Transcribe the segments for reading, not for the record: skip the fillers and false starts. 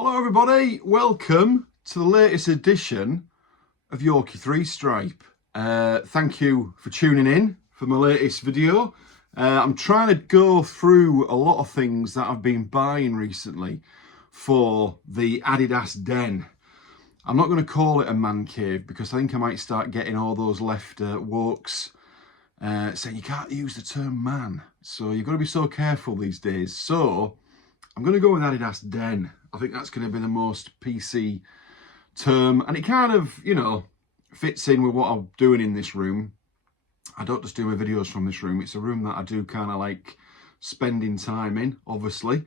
Hello everybody, welcome to the latest edition of Yorkie 3 Stripe. Thank you for tuning in for my latest video. I'm trying to go through a lot of things that I've been buying recently for the Adidas den. I'm not going to call it a man cave because I think I might start getting all those left wokes saying you can't use the term man. So you've got to be so careful these days. So I'm going to go with Adidas den. I think that's going to be the most PC term, and it kind of, you know, fits in with what I'm doing in this room. I don't just do my videos from this room. It's a room that I do kind of like spending time in, obviously.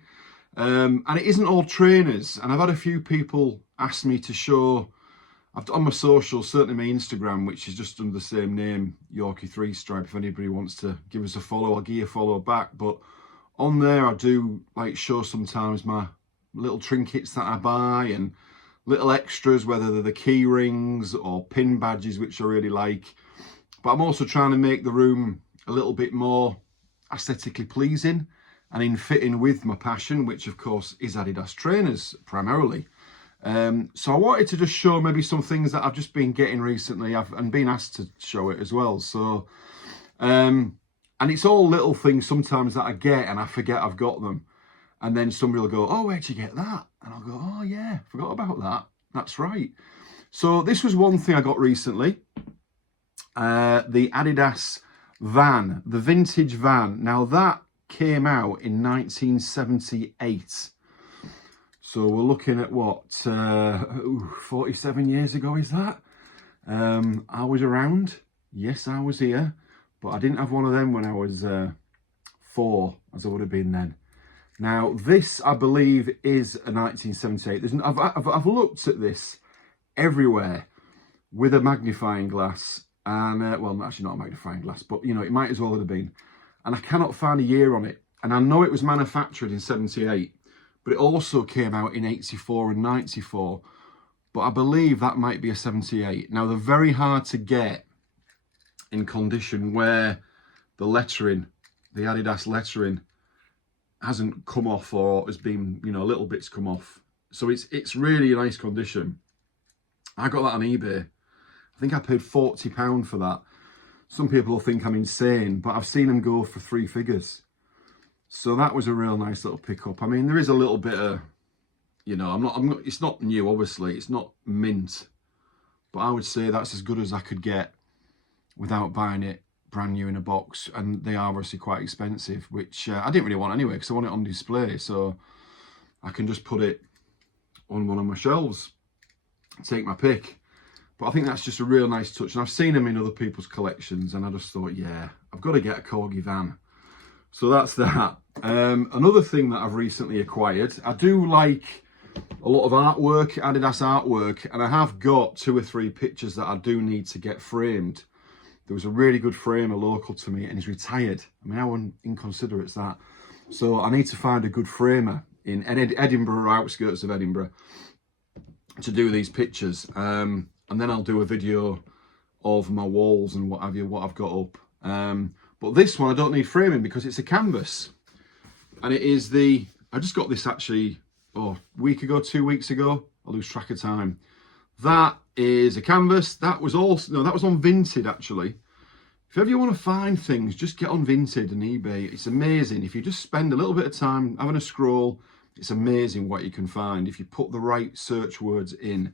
And it isn't all trainers. And I've had a few people ask me to show, on my socials, certainly my Instagram, which is just under the same name, Yorkie 3 Stripe. If anybody wants to give us a follow, I'll give you a follow back. But on there, I do like show sometimes my little trinkets that I buy and little extras, whether they're the key rings or pin badges, which I really like. But I'm also trying to make the room a little bit more aesthetically pleasing and in fitting with my passion, which of course is Adidas trainers primarily. So I wanted to just show maybe some things that I've just been getting recently and been asked to show it as well. So, and it's all little things sometimes that I get and I forget I've got them. And then somebody will go, oh, where'd you get that? And I'll go, oh yeah, forgot about that. That's right. So this was one thing I got recently. The Adidas van, the vintage van. Now that came out in 1978. So we're looking at what, 47 years ago is that? I was around. Yes, I was here. But I didn't have one of them when I was 4, as I would have been then. Now, this, I believe, is a 1978. I've looked at this everywhere with a magnifying glass. And, well, actually not a magnifying glass, but, you know, it might as well have been. And I cannot find a year on it. And I know it was manufactured in 78, but it also came out in 84 and 94. But I believe that might be a 78. Now, they're very hard to get in condition where the lettering, the Adidas lettering, hasn't come off or has been, you know, little bits come off. So it's really a nice condition. I got that on eBay. I think I paid £40 for that. Some people will think I'm insane, but I've seen them go for 3 figures. So that was a real nice little pickup. I mean, there is a little bit of, you know, I'm not, it's not new, obviously. It's not mint, but I would say that's as good as I could get without buying it brand new in a box, and they are obviously quite expensive, which I didn't really want anyway because I want it on display, so I can just put it on one of my shelves, take my pick. But I think that's just a real nice touch, and I've seen them in other people's collections, and I just thought, yeah, I've got to get a Corgi van. So that's that. Another thing that I've recently acquired, I do like a lot of artwork, Adidas artwork, and I have got 2 or 3 pictures that I do need to get framed. There was a really good framer local to me and he's retired. I mean, how inconsiderate is that? So I need to find a good framer in Edinburgh, or outskirts of Edinburgh, to do these pictures. And then I'll do a video of my walls and what have you, what I've got up. But this one I don't need framing because it's a canvas. And it is I just got this actually, a week ago, 2 weeks ago. I lose track of time. That is a canvas. That was also, no, that was on Vinted actually. If ever you want to find things, just get on Vinted and eBay. It's amazing. If you just spend a little bit of time having a scroll, it's amazing what you can find if you put the right search words in.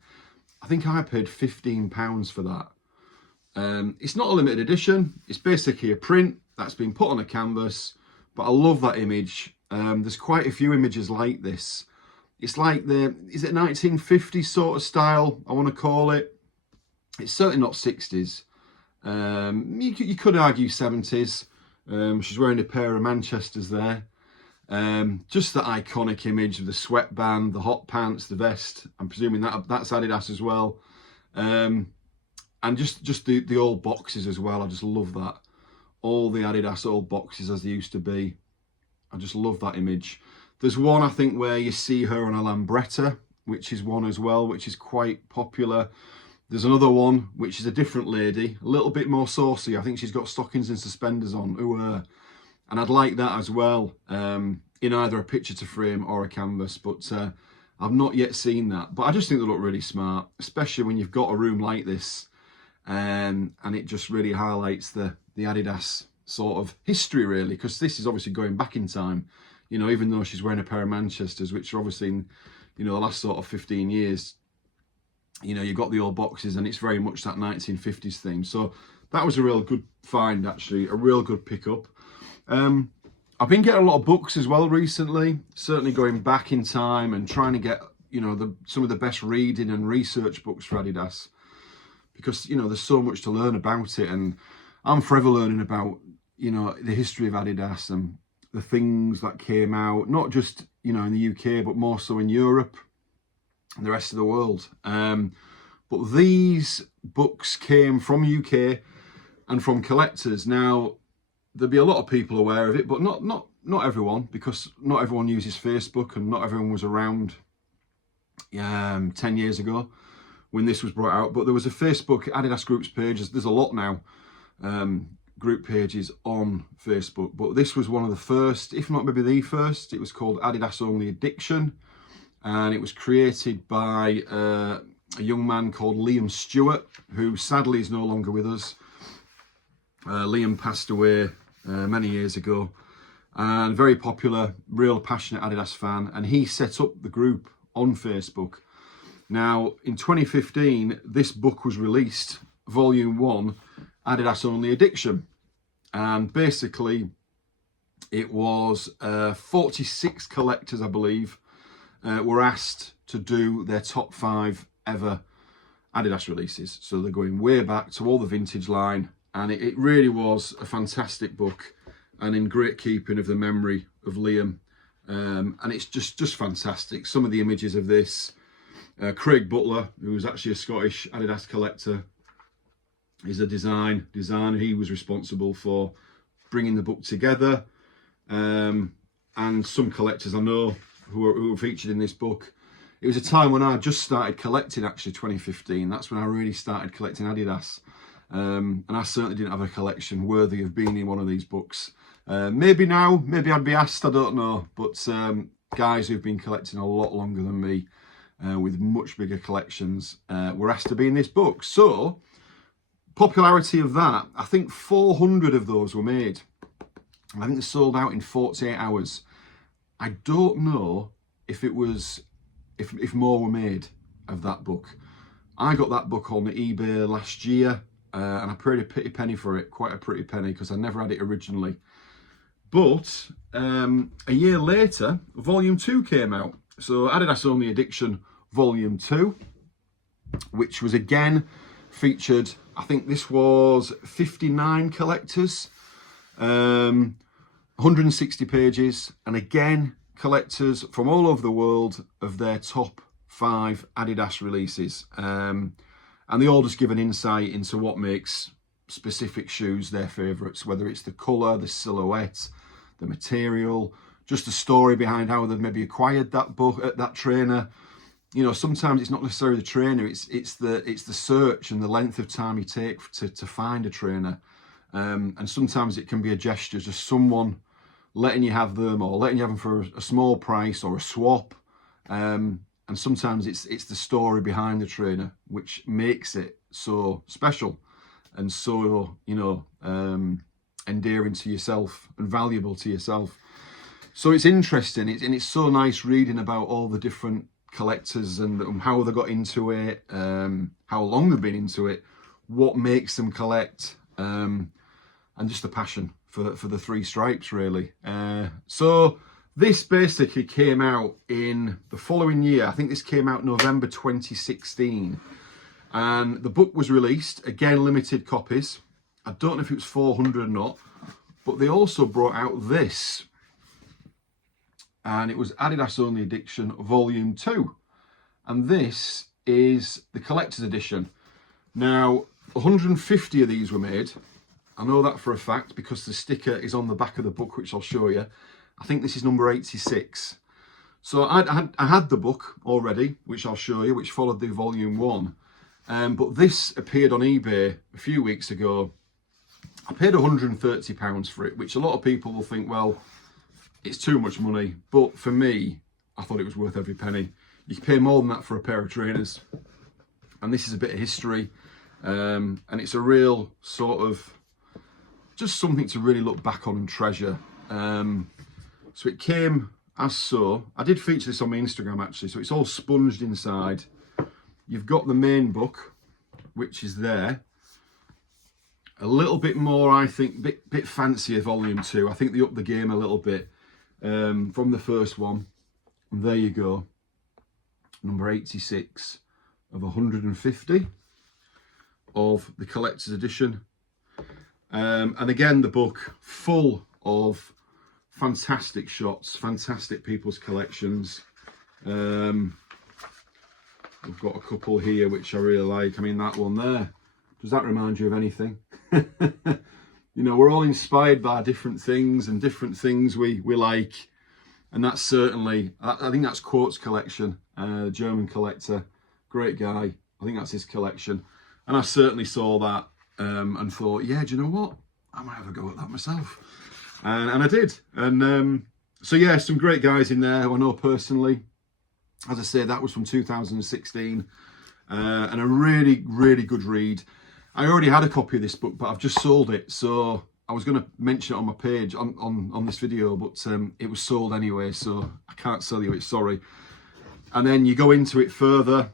I think I paid £15 for that. It's not a limited edition. It's basically a print that's been put on a canvas, but I love that image. There's quite a few images like this. It's like is it 1950s sort of style, I want to call it. It's certainly not 60s. You could argue 70s. She's wearing a pair of Manchesters there. Just the iconic image of the sweatband, the hot pants, the vest. I'm presuming that's Adidas as well. And just the old boxes as well. I just love that. All the Adidas old boxes as they used to be. I just love that image. There's one, I think, where you see her on a Lambretta, which is one as well, which is quite popular. There's another one, which is a different lady, a little bit more saucy. I think she's got stockings and suspenders on. Ooh, and I'd like that as well, in either a picture to frame or a canvas. But I've not yet seen that, but I just think they look really smart, especially when you've got a room like this, and it just really highlights the Adidas sort of history, really, because this is obviously going back in time, you know, even though she's wearing a pair of Manchesters, which are obviously in, you know, the last sort of 15 years, you know, you've got the old boxes and it's very much that 1950s theme. So that was a real good find, actually, a real good pickup. I've been getting a lot of books as well recently, certainly going back in time and trying to get, you know, some of the best reading and research books for Adidas, because, you know, there's so much to learn about it, and I'm forever learning about, you know, the history of Adidas and the things that came out, not just, you know, in the UK, but more so in Europe and the rest of the world. But these books came from UK and from collectors. Now, there'll be a lot of people aware of it, but not everyone, because not everyone uses Facebook and not everyone was around 10 years ago when this was brought out. But there was a Facebook Adidas groups page. There's a lot now, group pages on Facebook, but this was one of the first, if not maybe the first. It was called Adidas Only Addiction, and it was created by a young man called Liam Stewart, who sadly is no longer with us. Liam passed away many years ago, and very popular, real passionate Adidas fan, and he set up the group on Facebook. Now, in 2015, this book was released, Volume 1, Adidas Only Addiction, and basically it was 46 collectors, I believe, were asked to do their top 5 ever Adidas releases. So they're going way back to all the vintage line, and it really was a fantastic book and in great keeping of the memory of Liam, and it's just fantastic. Some of the images of this, Craig Butler, who was actually a Scottish Adidas collector, is a designer. He was responsible for bringing the book together, and some collectors I know who were featured in this book. It was a time when I just started collecting, actually, 2015. That's when I really started collecting Adidas, and I certainly didn't have a collection worthy of being in one of these books. Maybe now, maybe I'd be asked, I don't know, but guys who've been collecting a lot longer than me, with much bigger collections, were asked to be in this book. So popularity of that, I think 400 of those were made. I think they sold out in 48 hours. I don't know if it was, if more were made of that book. I got that book on eBay last year, and I paid a pretty penny for it, quite a pretty penny, because I never had it originally. But a year later, Volume 2 came out. So Adidas Only Addiction Volume 2, which was again featured, I think this was 59 collectors, 160 pages, and again collectors from all over the world of their top 5 Adidas releases, and they all just give an insight into what makes specific shoes their favourites, whether it's the colour, the silhouette, the material, just the story behind how they've maybe acquired that book, that trainer. You know, sometimes it's not necessarily the trainer, it's the search and the length of time you take to find a trainer, and sometimes it can be a gesture, just someone letting you have them, or letting you have them for a small price or a swap, and sometimes it's the story behind the trainer which makes it so special and so, you know, endearing to yourself and valuable to yourself. So it's interesting, and it's so nice reading about all the different collectors and how they got into it, how long they've been into it, what makes them collect, and just the passion for the 3 stripes, really. So this basically came out in the following year. I think this came out November 2016, and the book was released, again limited copies. I don't know if it was 400 or not, but they also brought out this, and it was Adidas Only Addiction Volume 2, and this is the collector's edition. Now, 150 of these were made. I know that for a fact because the sticker is on the back of the book, which I'll show you. I think this is number 86. So I had the book already, which I'll show you, which followed the Volume 1. But this appeared on eBay a few weeks ago. I paid £130 for it, which a lot of people will think, well, it's too much money. But for me, I thought it was worth every penny. You can pay more than that for a pair of trainers. And this is a bit of history. And it's a real sort of, just something to really look back on and treasure. So it came as so. I did feature this on my Instagram actually. So it's all sponged inside. You've got the main book, which is there. A little bit more, I think, bit fancier volume 2. I think they upped the game a little bit from the first one. And there you go. Number 86 of 150 of the collector's edition. And again, the book full of fantastic shots, fantastic people's collections. We've got a couple here which I really like. I mean, that one there. Does that remind you of anything? You know, we're all inspired by different things and different things we like. And that's certainly, I think that's Quote's collection, German collector, great guy. I think that's his collection. And I certainly saw that and thought, yeah, do you know what? I might have a go at that myself. And I did. And so, yeah, some great guys in there who I know personally. As I say, that was from 2016 and a really, really good read. I already had a copy of this book, but I've just sold it. So I was going to mention it on my page on this video, but it was sold anyway, so I can't sell you it, sorry. And then you go into it further.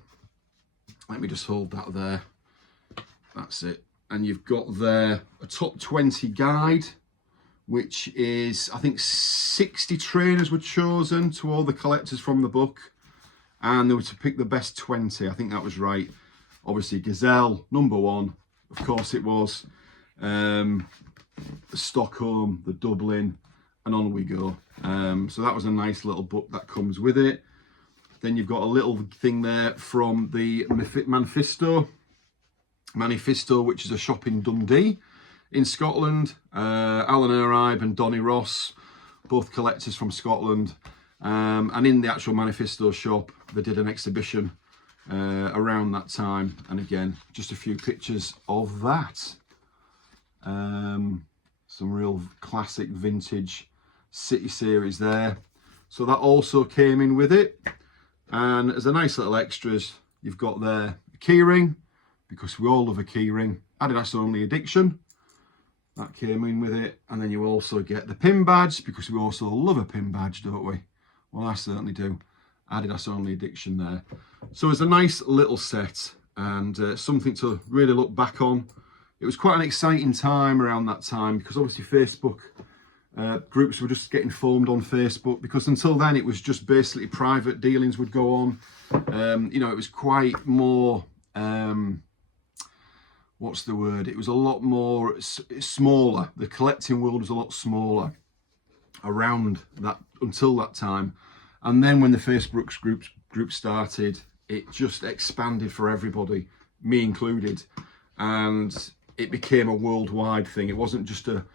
Let me just hold that there. That's it. And you've got there a top 20 guide, which is, I think 60 trainers were chosen to all the collectors from the book. And they were to pick the best 20. I think that was right. Obviously, Gazelle, number 1. Of course it was. The Stockholm, the Dublin, and on we go. So that was a nice little book that comes with it. Then you've got a little thing there from the Manifesto, which is a shop in Dundee in Scotland. Alan Uribe and Donny Ross, both collectors from Scotland. And in the actual Manifesto shop, they did an exhibition around that time. And again, just a few pictures of that. Some real classic vintage city series there. So that also came in with it. And as a nice little extras, you've got there a keyring, because we all love a keyring. Adidas Only Addiction, that came in with it. And then you also get the pin badge, because we also love a pin badge, don't we? Well, I certainly do. Adidas Only Addiction there. So it's a nice little set and something to really look back on. It was quite an exciting time around that time, because obviously Facebook groups were just getting formed on Facebook, because until then it was just basically private dealings would go on. You know, it was quite more, what's the word? It was a lot more smaller. The collecting world was a lot smaller around that until that time. And then when the Facebook group started, it just expanded for everybody, me included. And it became a worldwide thing. It wasn't just a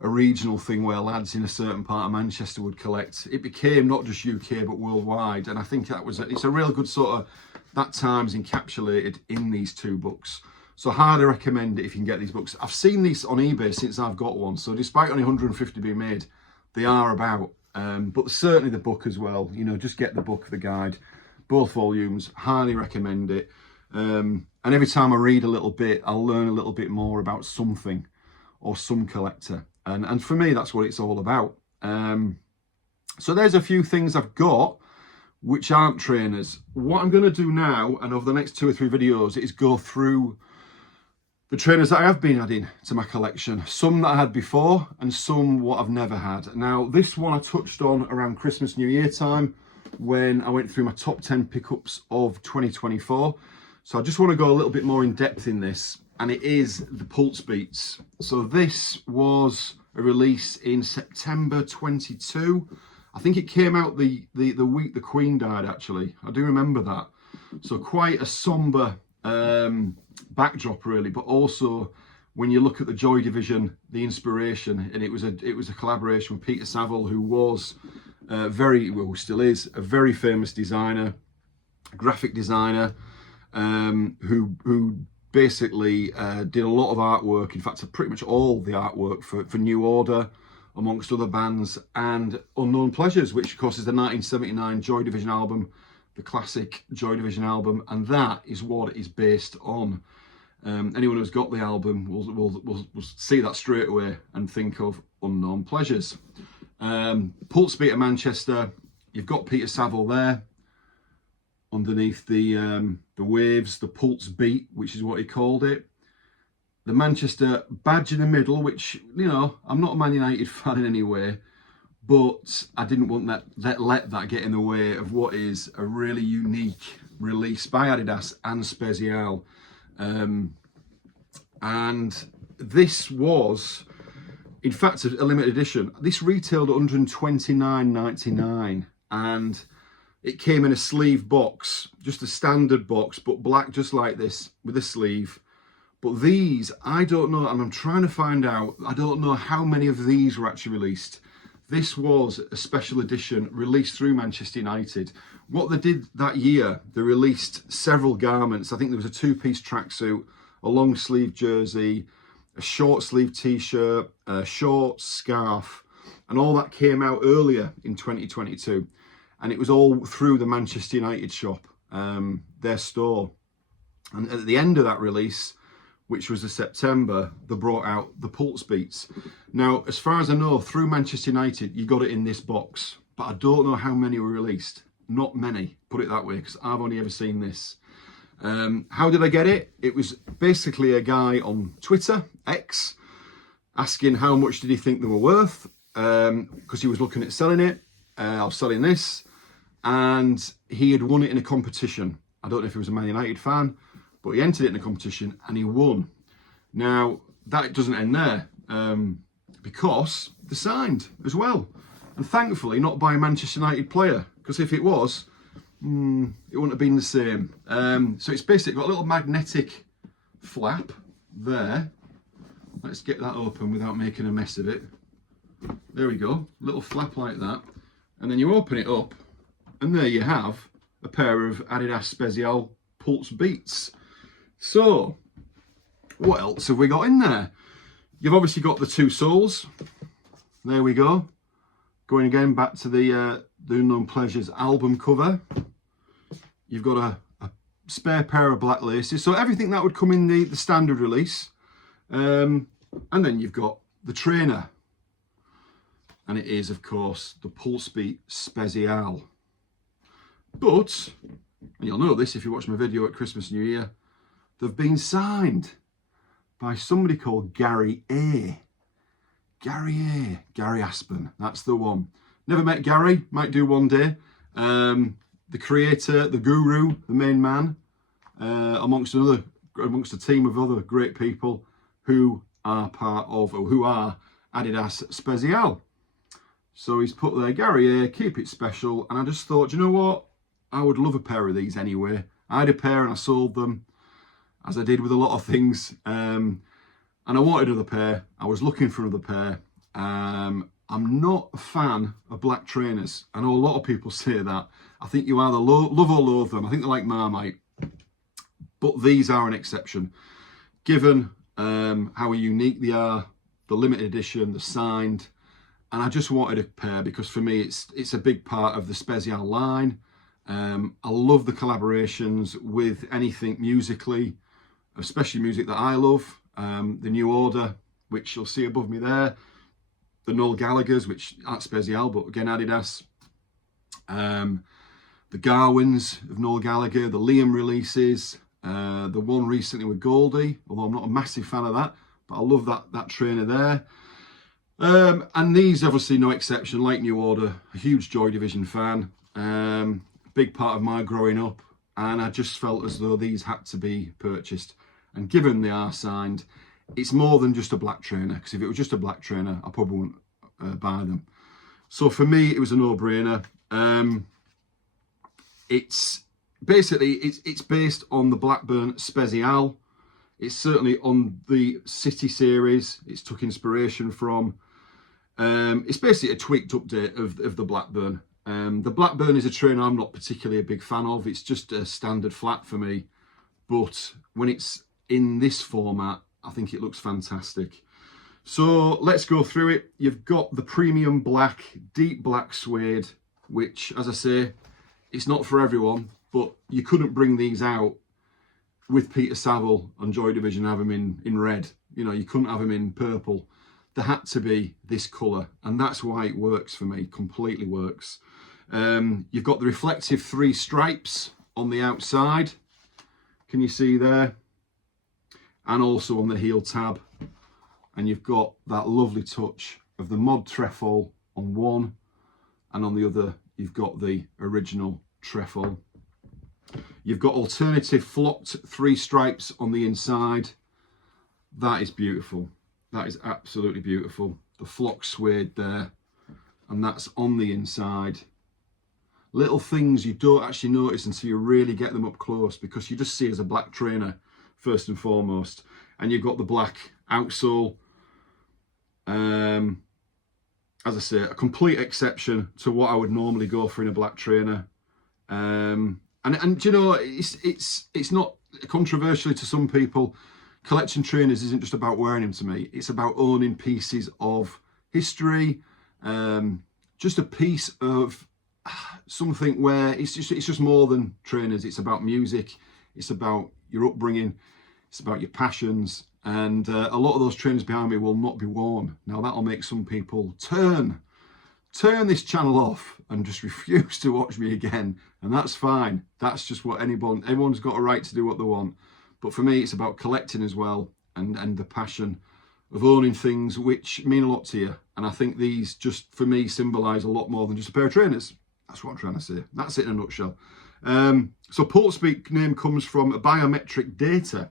regional thing where lads in a certain part of Manchester would collect. It became not just UK but worldwide. And I think that was it's a real good sort of, that time's encapsulated in these two books. So highly recommend it if you can get these books. I've seen these on eBay since I've got one. So despite only 150 being made, they are about. But certainly the book as well. You know, just get the book, the guide, both volumes. Highly recommend it. And every time I read a little bit, I'll learn a little bit more about something or some collector. And for me, that's what it's all about. So there's a few things I've got which aren't trainers. What I'm going to do now, and over the next 2 or 3 videos, is go through the trainers that I have been adding to my collection. Some that I had before and some what I've never had. Now, this one I touched on around Christmas, New Year time when I went through my top 10 pickups of 2024. So I just want to go a little bit more in depth in this, and it is the Pulsebeats. So this was a release in September 22. I think it came out the week the Queen died, actually. I do remember that. So quite a somber backdrop, really, but also when you look at the Joy Division, the inspiration, and it was a collaboration with Peter Saville, who was still is a very famous designer, graphic designer, who basically did a lot of artwork. In fact, pretty much all the artwork for New Order, amongst other bands, and Unknown Pleasures, which of course is the 1979 Joy Division album, the classic Joy Division album, and that is what it is based on. Anyone who's got the album will see that straight away and think of Unknown Pleasures. Pulsebeat of Manchester, you've got Peter Saville there underneath the waves, the Pulsebeat, which is what he called it. The Manchester badge in the middle, which, you know, I'm not a Man United fan in any way, but I didn't want let that get in the way of what is a really unique release by Adidas and SPZL. And this was, in fact, a limited edition. This retailed at $129.99, and it came in a sleeve box, just a standard box, but black, just like this, with a sleeve. But these, I don't know, and I'm trying to find out, I don't know how many of these were actually released. This was a special edition released through Manchester United. What they did that year, they released several garments. I think there was a two-piece tracksuit, a long sleeve jersey, a short sleeve t-shirt, a short scarf, and all that came out earlier in 2022. And it was all through the Manchester United shop, their store. And at the end of that release, which was the September, they brought out the Pulsebeats. Now, as far as I know, through Manchester United, you got it in this box, but I don't know how many were released. Not many, put it that way, because I've only ever seen this. How did I get it? It was basically a guy on Twitter, X, asking how much did he think they were worth, because he was looking at selling it. I was selling this, and he had won it in a competition. I don't know if he was a Man United fan, but he entered it in a competition and he won. Now, that doesn't end there, because they're signed as well. And thankfully, not by a Manchester United player, because if it was, it wouldn't have been the same. So it's basically got a little magnetic flap there. Let's get that open without making a mess of it. There we go, little flap like that. And then you open it up, and there you have a pair of Adidas SPZL Pulsebeats. So, what else have we got in there? You've obviously got the two soles. There we go. Going again back to the Unknown Pleasures album cover. You've got a spare pair of black laces. So everything that would come in the standard release. And then you've got the trainer. And it is, of course, the Pulsebeat SPZL. But, and you'll know this if you watch my video at Christmas and New Year, they've been signed by somebody called Gary A. Gary Aspen, that's the one. Never met Gary, might do one day. The creator, the guru, the main man, amongst a team of other great people who are part of, or who are Adidas SPZL. So he's put there, Gary A, keep it special. And I just thought, you know what? I would love a pair of these anyway. I had a pair and I sold them, as I did with a lot of things. And I wanted another pair. I was looking for another pair. I'm not a fan of black trainers. I know a lot of people say that. I think you either love or loathe them. I think they're like Marmite. But these are an exception. Given how unique they are, the limited edition, the signed, and I just wanted a pair because for me it's a big part of the SPZL line. I love the collaborations with anything musically, especially music that I love. The New Order, which you'll see above me there. The Noel Gallagher's, which aren't SPZL, but again Adidas. The Garwins of Noel Gallagher, the Liam releases, the one recently with Goldie, although I'm not a massive fan of that, but I love that trainer there. And these obviously no exception, like New Order, a huge Joy Division fan, big part of my growing up, and I just felt as though these had to be purchased. And given they are signed, it's more than just a black trainer, because if it was just a black trainer, I probably wouldn't buy them. So for me, it was a no-brainer. It's basically, it's based on the Blackburn SPZL. It's certainly on the City series. It's took inspiration from. It's basically a tweaked update of the Blackburn. The Blackburn is a trainer I'm not particularly a big fan of. It's just a standard flat for me. But when it's in this format, I think it looks fantastic. So let's go through it. You've got the premium black, deep black suede, which, as I say, it's not for everyone, but you couldn't bring these out with Peter Saville and Joy Division and have them in red. You know, you couldn't have them in purple. There had to be this colour, and that's why it works for me, completely works. You've got the reflective 3 stripes on the outside. Can you see there? And also on the heel tab. And you've got that lovely touch of the mod trefoil on one, and on the other you've got the original trefoil. You've got alternative flocked 3 stripes on the inside. That is beautiful. That is absolutely beautiful. The flock suede there, and that's on the inside. Little things you don't actually notice until you really get them up close, because you just see it as a black trainer first and foremost. And you've got the black outsole. As I say, a complete exception to what I would normally go for in a black trainer. And you know, it's not controversially to some people. Collection trainers isn't just about wearing them to me. It's about owning pieces of history, just a piece of something where it's just more than trainers. It's about music. It's about your upbringing. It's about your passions. And a lot of those trainers behind me will not be worn. Now that'll make some people turn this channel off and just refuse to watch me again. And that's fine. That's just what everyone's got a right to do what they want. But for me, it's about collecting as well, and the passion of owning things which mean a lot to you. And I think these just, for me, symbolise a lot more than just a pair of trainers. That's what I'm trying to say. That's it in a nutshell. So Pulsebeat name comes from biometric data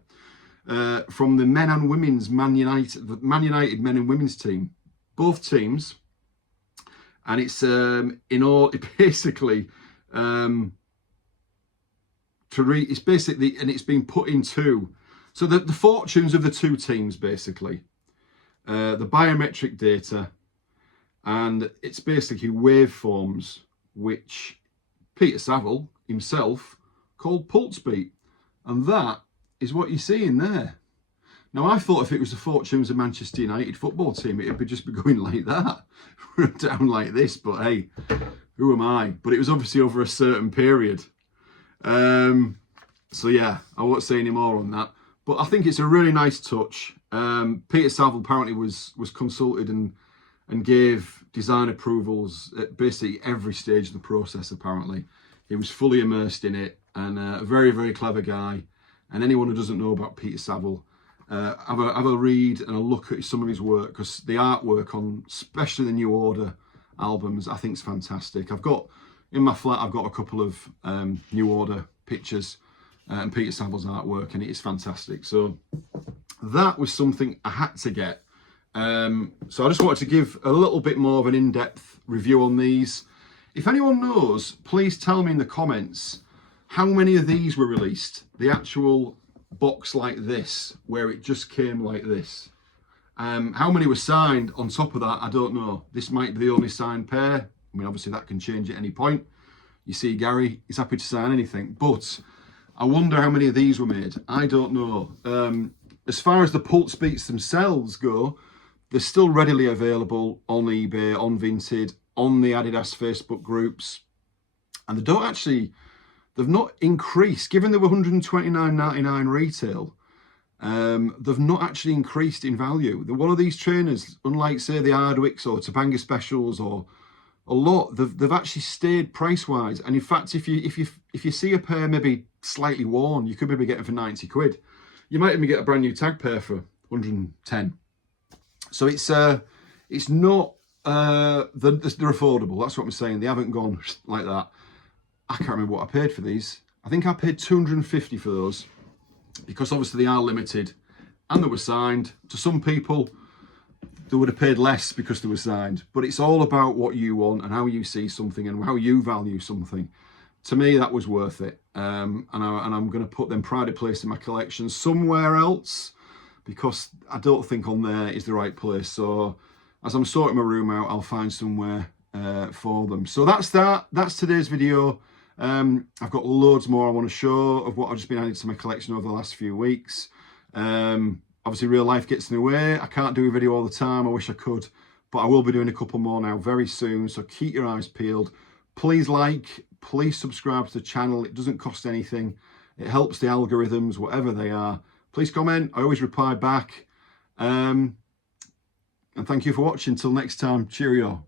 from the men and women's Man United men and women's team, both teams, and it's basically it's basically, and it's been put into, so the fortunes of the 2 teams basically, the biometric data, and it's basically waveforms which Peter Saville himself called Pulsebeat, and that is what you see in there. Now, I thought if it was the fortunes of Manchester United football team, it would just be going like that, down like this, but hey, who am I? But it was obviously over a certain period. So yeah, I won't say any more on that, but I think it's a really nice touch. Peter Saville apparently was consulted and gave design approvals at basically every stage of the process. Apparently he was fully immersed in it, and a very, very clever guy. And anyone who doesn't know about Peter Saville, have a read and a look at some of his work, because the artwork on especially the New Order albums I think is fantastic. I've got in my flat, I've got a couple of New Order pictures and Peter Saville's artwork, and it is fantastic. So that was something I had to get. So I just wanted to give a little bit more of an in-depth review on these. If anyone knows, please tell me in the comments how many of these were released. The actual box like this, where it just came like this. How many were signed on top of that, I don't know. This might be the only signed pair. I mean, obviously that can change at any point. You see Gary, he's happy to sign anything. But I wonder how many of these were made. I don't know. As far as the Pulsebeats themselves go, they're still readily available on eBay, on Vinted, on the Adidas Facebook groups. And they don't actually, they've not increased. Given they were $129.99 retail, they've not actually increased in value. They're one of these trainers, unlike say the Hardwicks or Topanga Specials or a lot, they've actually stayed price-wise. And in fact, if you see a pair maybe slightly worn, you could maybe get them for 90 quid. You might even get a brand new tag pair for 110. So it's not they're affordable. That's what I'm saying. They haven't gone like that. I can't remember what I paid for these. I think I paid 250 for those, because obviously they are limited and they were signed. To some people, they would have paid less because they were signed. But it's all about what you want and how you see something and how you value something. To me, that was worth it. And I'm going to put them pride of place in my collection somewhere else, because I don't think on there is the right place. So as I'm sorting my room out, I'll find somewhere for them. So that's that. That's today's video. I've got loads more I want to show of what I've just been adding to my collection over the last few weeks. obviously real life gets in the way. I can't do a video all the time. I wish I could, but I will be doing a couple more now very soon. So keep your eyes peeled. Please like, please subscribe to the channel. It doesn't cost anything. It helps the algorithms, whatever they are. Please comment. I always reply back. And thank you for watching. Till next time. Cheerio.